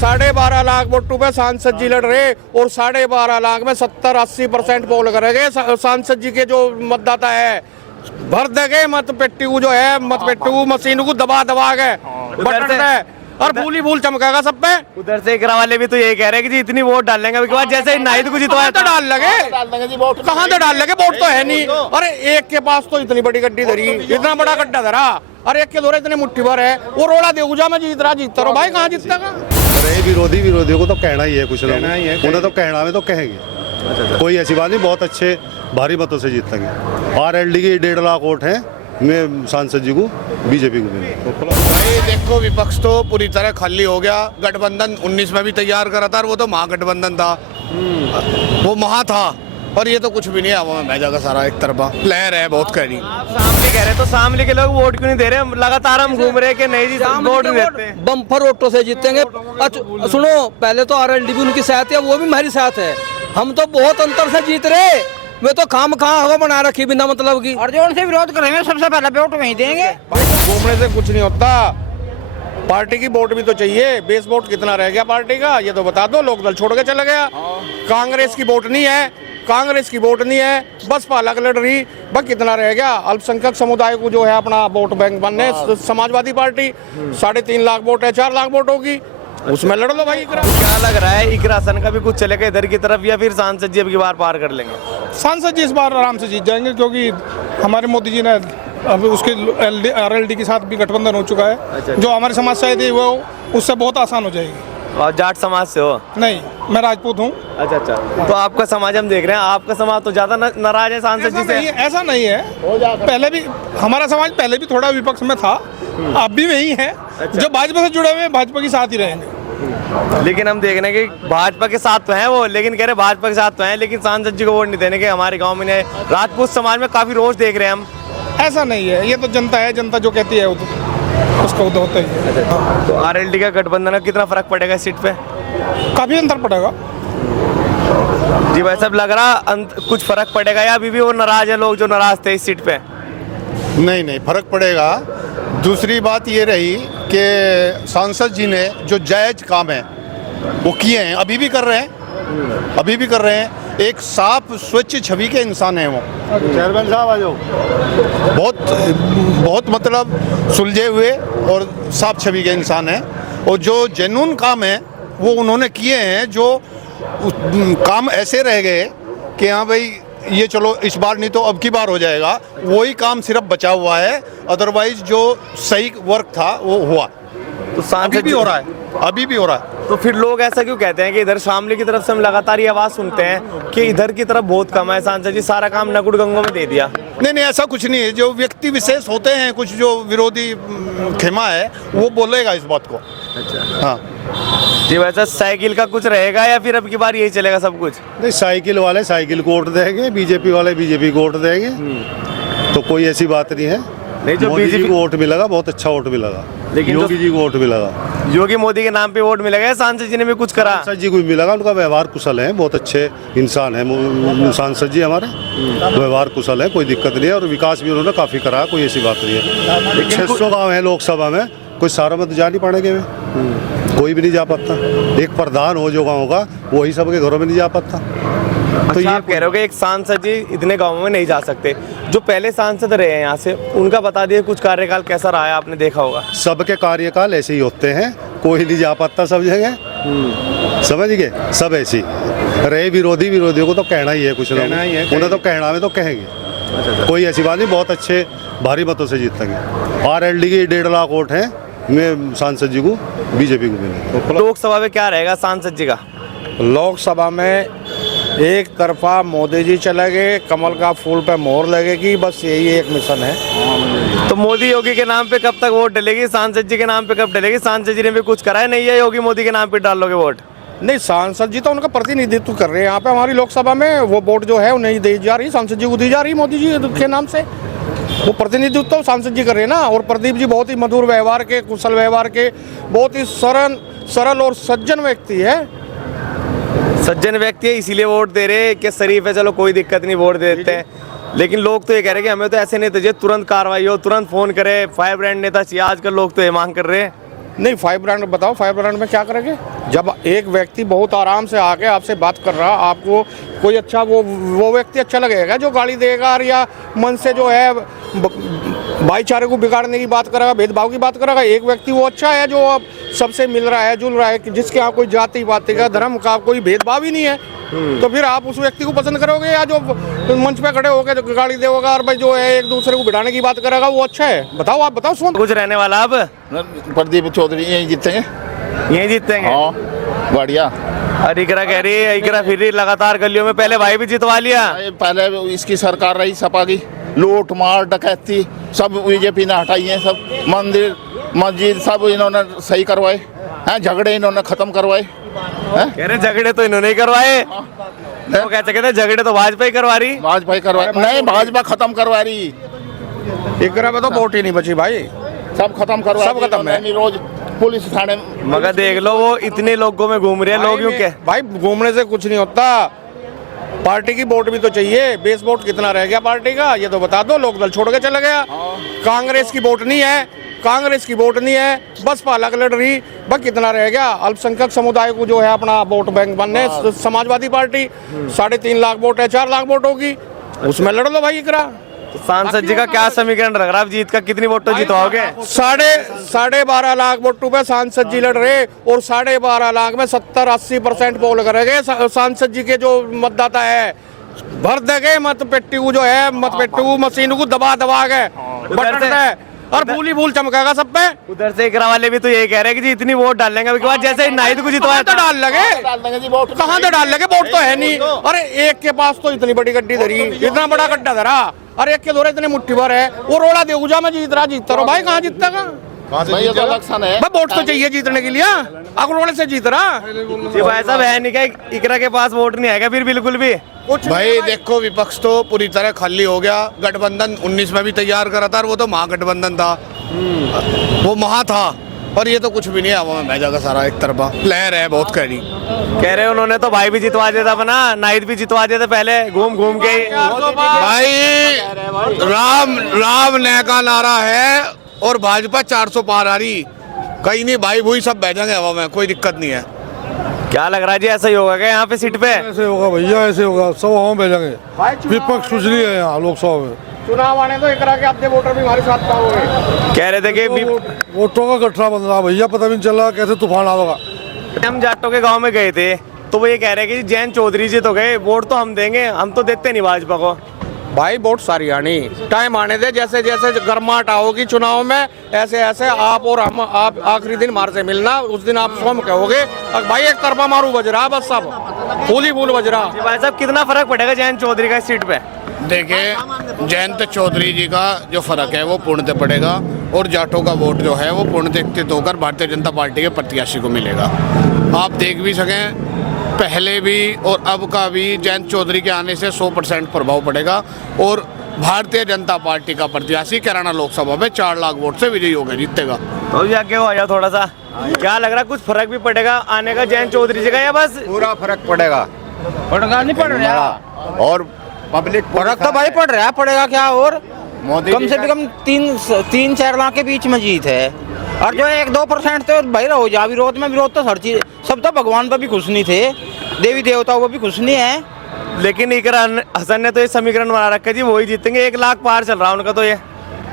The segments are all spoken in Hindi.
12.5 लाख वोटों पे सांसद जी लड़ रहे और 12.5 लाख में 70-80% पोल करेंगे सांसद जी के जो मतदाता है। भर देंगे मत पेट्टी जो है मत पेट्टी मशीन को दबा के बटन है और भूली भूल चमकेगा सब पे। उधर से इकरा वाले भी तो यही कह रहे हैं कि जी इतनी वोट डाल लेंगे, उसके बाद जैसे ही नाहिद को जितवाया तो डाल लगे कहाँ से डाल लगे, वोट तो है नहीं। अरे एक के पास तो इतनी बड़ी गड्डी धरी, इतना बड़ा गड्ढा धरा, अरे एक के दौरे इतने मुट्ठी भर है, वो रोड़ा देगा मैं जीतता रहो भाई, कहाँ जीतेगा। अरे विरोधियों को तो कहना ही है, कुछ लोग उन्हें तो कहना में तो कहेंगे, कोई ऐसी बात नहीं, बहुत अच्छे भारी मतों से जीतेंगे। RLD की 1.5 लाख वोट है, मैं सांसद जी को बीजेपी को भाई देखो विपक्ष तो पूरी तरह खाली हो गया। गठबंधन 19 में भी तैयार करा था, वो तो महागठबंधन था, वो महा था, और ये तो कुछ भी नहीं है, हवा में बह जाएगा सारा एक तरफा लहर है बहुत कह रही। आप शामली कह रहे तो शामली के लोग वोट क्यों नहीं दे रहे? लगातार हम घूम रहे कि नहीं जी वोट नहीं देते। बम्पर वोटों से जीतेंगे। अच्छा सुनो, पहले तो RLD भी उनकी साथ है, वो भी हमारी साथ है, हम तो बहुत अंतर से जीत रहे। वे तो खाम खा हवा बना रखी बिना मतलब की, और जो उनसे विरोध करेंगे सबसे पहले वोट वहीं देंगे। घूमने से कुछ नहीं होता, पार्टी की वोट भी तो चाहिए। बेस वोट कितना रह गया पार्टी का ये तो बता दो, लोकदल छोड़ के चला गया। कांग्रेस की वोट नहीं है, कांग्रेस की वोट नहीं है, बसपा अलग लड़ रही, बस कितना रह गया। अल्पसंख्यक समुदाय को जो है अपना वोट बैंक बनने, समाजवादी पार्टी 3.5 लाख वोट है, 4 लाख वोट होगी, उसमें लड़ लो भाई। क्या लग रहा है इकरासन का भी कुछ चलेगा इधर की तरफ, या फिर सांसद जी अब की बार पार कर लेंगे? सांसद जी इस बार आराम से जीत जाएंगे, क्योंकि हमारे मोदी जी ने अब उसके RLD के साथ भी गठबंधन हो चुका है। अच्छा। जो हमारी समझ से थी वो उससे बहुत आसान हो जाएगी। और जाट समाज से हो? नहीं, मैं राजपूत हूँ। अच्छा अच्छा, तो आपका समाज हम देख रहे हैं, आपका समाज तो ज्यादा नाराज है सांसद जी से। ऐसा नहीं है, पहले भी हमारा समाज पहले भी थोड़ा विपक्ष में था, अब भी वही है। जो भाजपा से जुड़े हुए हैं भाजपा के साथ ही रहेंगे। लेकिन हम देख रहे हैं कि भाजपा के साथ तो हैं वो, लेकिन कह रहे भाजपा के साथ तो हैं, लेकिन सांसद जी को वोट नहीं देने के। हमारे गांव में राजपूत समाज में काफी रोष देख रहे हैं हम। ऐसा नहीं है, ये तो जनता है, जनता जो कहती है वो तो उसका उधर होता ही है। तो RLD का गठबंधन का कितना फर्क पड़ेगा इस सीट पे? काफी अंतर पड़ेगा जी भाई साहब, लग रहा कुछ फर्क पड़ेगा या अभी भी वो नाराज है लोग जो नाराज थे इस सीट पे? नहीं फर्क पड़ेगा। दूसरी बात ये रही कि सांसद जी ने जो जायज काम है वो किए हैं, अभी भी कर रहे हैं। एक साफ स्वच्छ छवि के इंसान है वो। चेयरमैन साहब आ जाओ। बहुत मतलब सुलझे हुए और साफ छवि के इंसान है, और जो जेन्युइन काम है वो उन्होंने किए हैं। जो काम ऐसे रह गए कि हाँ भाई ये चलो इस बार नहीं तो अब की बार हो जाएगा, वही काम सिर्फ बचा हुआ है, अदरवाइज जो सही वर्क था वो हुआ। तो सांसद भी हो रहा है, अभी भी हो रहा है। तो फिर लोग ऐसा क्यों कहते हैं कि इधर शामली की तरफ से हम लगातार ये आवाज सुनते हैं कि इधर की तरफ बहुत कम है, सांसद जी सारा काम नकुड़ गंगों में दे दिया? नहीं ऐसा कुछ नहीं है। जो व्यक्ति विशेष होते हैं, कुछ जो विरोधी खेमा है वो बोलेगा इस बात को। अच्छा हाँ जी, वैसा साइकिल का कुछ रहेगा या फिर अब की बार यही चलेगा सब कुछ? नहीं, साइकिल वाले साइकिल को वोट देंगे, बीजेपी वाले बीजेपी को वोट देंगे, तो कोई ऐसी बात नहीं है। नहीं, जो मोदी जी बीजेपी को वोट मिलेगा, बहुत अच्छा वोट मिलेगा, लेकिन योगी जी को वोट मिलेगा। योगी मोदी के नाम पे वोट मिलेगा, सांसद जी ने भी कुछ करा? सांसद जी को भी मिलेगा, उनका व्यवहार कुशल है, बहुत अच्छे इंसान है सांसद जी हमारे, व्यवहार कुशल है, कोई दिक्कत नहीं है, और विकास भी उन्होंने काफी करा, कोई ऐसी बात नहीं है। 600 गाँव है लोकसभा में, कोई सारा में तो जा नहीं पाएंगे, कोई भी नहीं जा पाता। एक प्रधान हो जो गाँव का, वही सबके घरों में नहीं जा पाता। तो ये आप कह रहे हो कि एक सांसद जी इतने गाँवों में नहीं जा सकते? जो पहले सांसद रहे हैं यहाँ से, उनका बता दिए कुछ कार्यकाल कैसा रहा है, आपने देखा होगा। सबके कार्यकाल ऐसे ही होते हैं, कोई नहीं जा पाता सब जगह, समझ गए, सब ऐसे ही रहे। विरोधियों को तो कहना ही है, कुछ लोग उन्हें तो कहना में तो कहेंगे, कोई ऐसी बात नहीं, बहुत अच्छे भारी मतों से जीतेंगे। RLD की 1.5 लाख वोट है, मैं सांसद जी को बीजेपी को मिलेंगे। लोकसभा में क्या रहेगा सांसद जी का? लोकसभा में एक तरफा मोदी जी चले गए, कमल का फूल पे मोहर लगेगी, बस यही एक मिशन है। तो मोदी योगी के नाम पे कब तक वोट डलेगी? सांसद जी के नाम पे कब डलेगी? सांसद जी ने भी कुछ करा है नहीं है, योगी मोदी के नाम पे डाल लोगे वोट? नहीं, सांसद जी तो उनका प्रतिनिधित्व कर रहे हैं यहाँ पे हमारी लोकसभा में, वो वोट जो है वो नहीं दी जा रही, सांसद जी को दी जा रही मोदी जी के नाम से। वो प्रतिनिधित्व तो सांसद जी कर रहे हैं ना। और प्रदीप जी बहुत ही मधुर व्यवहार के, कुशल व्यवहार के, बहुत ही सरल और सज्जन व्यक्ति है। सज्जन व्यक्ति है इसीलिए वोट दे रहे कि शरीफ है, चलो कोई दिक्कत नहीं, वोट दे देते हैं। लेकिन लोग तो ये कह रहे हैं कि हमें तो ऐसे नहीं चाहिए, तुरंत कार्रवाई हो, तुरंत फोन करे, फायर ब्रांड नेता चाहिए। आजकल लोग तो ये मांग कर रहे हैं। नहीं, फायर ब्रांड बताओ, फायर ब्रांड में क्या करेंगे? जब एक व्यक्ति बहुत आराम से आके आपसे बात कर रहा, आपको कोई अच्छा वो व्यक्ति अच्छा लगेगा जो गाली देगा और या मन से जो है भाईचारे को बिगाड़ने की बात करेगा, भेदभाव की बात करेगा? एक व्यक्ति वो अच्छा है जो अब सबसे मिल रहा है, जुल रहा है, जिसके यहाँ कोई जाति पाति का, धर्म का कोई भेदभाव ही नहीं है। तो फिर आप उस व्यक्ति को पसंद करोगे या जो मंच पे खड़े होकर जो गाली देगा और भाई जो है एक दूसरे को बिठाने की बात करेगा वो अच्छा है? बताओ, आप बताओ। सुन, कुछ रहने वाला अब प्रदीप चौधरी यही जीतेंगे। यही जीतेंगे? हाँ, बढ़िया। और इकरा कह रही है, इकरा फिर रही लगातार गलियों में, पहले भाई भी जितवा लिया। पहले इसकी सरकार रही सपा की, लूट मार डकैती सब बीजेपी ने हटाई है, सब मंदिर मस्जिद सब इन्होंने सही करवाए हैं, झगड़े इन्होंने खत्म करवाए हैं। कह रहे झगड़े तो इन्होंने ही करवाए। वो कहते कहते झगड़े तो भाजपा ही करवा रही। भाजपा करवाए नहीं, भाजपा खत्म करवा रही। इकरा में तो वोट ही नहीं बची भाई, सब खत्म करवा, सब खत्म है। रोज पुलिस थाने मगर देख लो वो इतने लोगों में घूम रहे हैं लोग, क्यों क्या? भाई घूमने से कुछ नहीं होता, पार्टी की वोट भी तो चाहिए। बेस वोट कितना रह गया पार्टी का ये तो बता दो। लोकदल छोड़ के चला गया। कांग्रेस की वोट नहीं है, कांग्रेस की वोट नहीं है, बसपा अलग लड़ रही। बस कितना रह गया? अल्पसंख्यक समुदाय को जो है अपना वोट बैंक बनने, समाजवादी पार्टी 3.5 लाख वोट है, 4 लाख वोट होगी, उसमें लड़ लो भाई। इकरा सांसद जी का क्या समीकरण रख रहा है? जीत का कितनी वोटों जितवाओगे? 12.5 लाख वोटों पे सांसद जी लड़ रहे और 12.5 लाख में 70-80% पोल करेंगे सांसद जी के जो मतदाता है। भर देंगे मत पेटी को, जो है मत पेटी को मशीन को दबा के बटन है और भूली भूल चमकेगा सब पे। उधर से इकरा वाले भी तो यही कह रहे हैं कि जी इतनी वोट डाल लेंगे। उसके बाद जैसे नाहिद को जितवाया तो डाल लगे, कहाँ से डाल लगे? वोट तो है नहीं। अरे एक के पास तो इतनी बड़ी गड्डी धरी, इतना बड़ा गड्ढा धरा, अरे एक के दौरे इतने मुट्ठी भर है, वो रोड़ा दे उजा में जीतता रहो भाई। कहाँ जीतेगा? वोट तो चाहिए जीतने के लिए, अगरोड़े से जीत रहा भाई साहब है नहीं क्या? इकरा के पास वोट नहीं आएगा फिर बिल्कुल भी? भाई देखो, विपक्ष तो पूरी तरह खाली हो गया। गठबंधन 19 में भी तैयार करा था, वो तो महागठबंधन था, वो महा था, और ये तो कुछ भी नहीं है, हवा में बह जाएगा सारा एक तरफा प्लेयर है बहुत कह रही। कह रहे उन्होंने तो भाई भी जितवा दिया था अपना, नाहिद भी जितवा दिया था पहले घूम घूम के। भाई राम ने का नारा है और भाजपा 400 पार आ रही, कहीं नहीं भाई भूई सब बह जाएंगे हवा में, कोई दिक्कत नहीं है। क्या लग रहा है जी, ऐसा ही होगा क्या यहाँ पे सीट पे? ऐसे होगा भैया, ऐसे होगा, सब हवा में भेजेंगे। विपक्ष कुछ नहीं है यहाँ लोकसभा में। चुनाव आने तो एक के आधे वोटर भी हमारे साथ पाओगे। कह रहे थे कि वोटों का गठरा बन रहा भैया, पता भी नहीं चल रहा कैसे तूफान आएगा। हम जाटों के गांव में गए थे तो वो ये कह रहे हैं कि जैन चौधरी जी तो गए, वोट तो हम देंगे, हम तो देते नहीं भाजपा को। भाई वोट सारी आनी, टाइम आने दे, जैसे जैसे गर्माहट आओगी चुनाव में, ऐसे ऐसे आप और हम, आप आखिरी दिन मार से मिलना, उस दिन आप सोम कहोगे भाई एक तरफा मारू बज रहा, बस सब फूल ही फूल बज रहा। भाई साहब कितना फर्क पड़ेगा जैन चौधरी का इस सीट पे? देखिए, जयंत चौधरी जी का जो फर्क है वो पूर्णतः पड़ेगा और जाटों का वोट जो है वो पूर्णतः होकर भारतीय जनता पार्टी के प्रत्याशी को मिलेगा। आप देख भी सकें, पहले भी और अब का भी जयंत चौधरी के आने से 100% प्रभाव पड़ेगा और भारतीय जनता पार्टी का प्रत्याशी कैराना लोकसभा में 4 लाख वोट से विजयी होकर जीतेगा। तो जी आगे हो जाओ थोड़ा सा, क्या लग रहा है कुछ फर्क भी पड़ेगा आने का जयंत चौधरी जी का, या बस पूरा फर्क पड़ेगा? नहीं पड़ रहा और पब्लिक फर्क तो भाई पड़ रहा है, पड़ेगा क्या? और मोदी कम से कम 3-4 लाख के बीच में जीत है, और जो 1-2% तो भाई रहो जा विरोध में। विरोध तो हर चीज, सब तो भगवान पर भी खुश नहीं थे, देवी देवताओं पर भी खुश नहीं है। लेकिन इकरा हसन ने तो ये समीकरण बना रखा जी वही जीतेंगे, 1 लाख पार चल रहा उनका। तो ये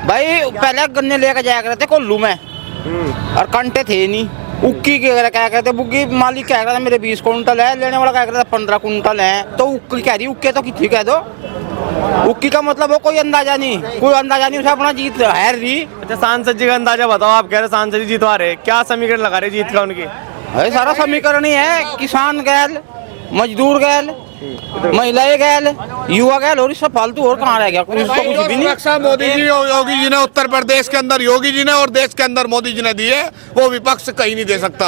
भाई पहले गन्ने लेकर जाया करते कोल्लू में और कंटे थे नहीं, उक्की के क्या कहते, बुग्गी मालिक कह रहा था मेरे 20 कुंटल है, लेने वाला कह रहा था 15 कुंटल है, तो उक्की कह रही, उक्के तो कितनी कह दो, उक्की का मतलब वो कोई अंदाजा नहीं, उसे अपना जीत है रही। अच्छा, सांसद जी का अंदाजा बताओ। आप कह रहे सांसद जी जितवा रहे, क्या समीकरण लगा रहे जीत का उनकी? अरे सारा समीकरण ही है, किसान गैल, मजदूर गैल, महिलाएं गैल, युवा गैल, और सब फालतू और कहाँ रह गया? कुछ भी नहीं। मोदी जी योगी जी ने उत्तर प्रदेश के अंदर योगी जी ने और देश के अंदर मोदी जी ने दिए, वो विपक्ष कहीं नहीं दे सकता।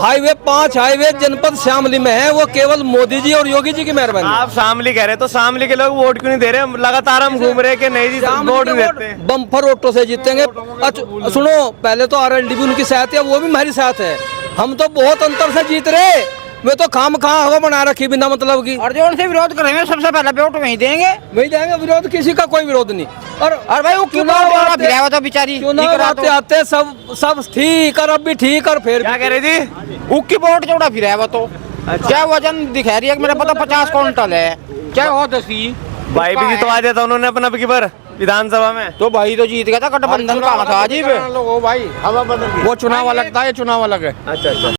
हाईवे 5 हाईवे जनपद शामली में है, वो केवल मोदी जी और योगी जी की मेहरबानी। आप शामली कह रहे तो शामली के लोग वोट क्यों नहीं दे रहे? लगातार हम घूम रहे कि नहीं जी वोट नहीं देते। बम्पर वोटों से जीतेंगे। अच्छा सुनो, पहले तो RLD भी उनकी साथ है, वो भी हमारी साथ है, हम तो बहुत अंतर से जीत रहे। वे तो खाम कहाँ होगा बना रखी बिना मतलब की। और जो उनसे विरोध कर रहे हैं सबसे पहले वोट वहीं देंगे। वही देंगे, विरोध किसी का कोई विरोध नहीं। और भाई वो चुनाव फिर तो बेचारी चुनाव आते आते सब ठीक और अब भी ठीक और फिर क्या कह रहे जी? उक्की वोट जोड़ा फिर है वो तो। क्या वजन दिखा रही है कि मेरा पता 50 क्विंटल है, क्या हो 10 भाई भी जितवा दिया था उन्होंने अपना की पर विधानसभा में। तो भाई तो जीत गया था, गठबंधन कहाँ था अजीब। भाई वो चुनाव अलग था, ये चुनाव अलग है। अच्छा अच्छा।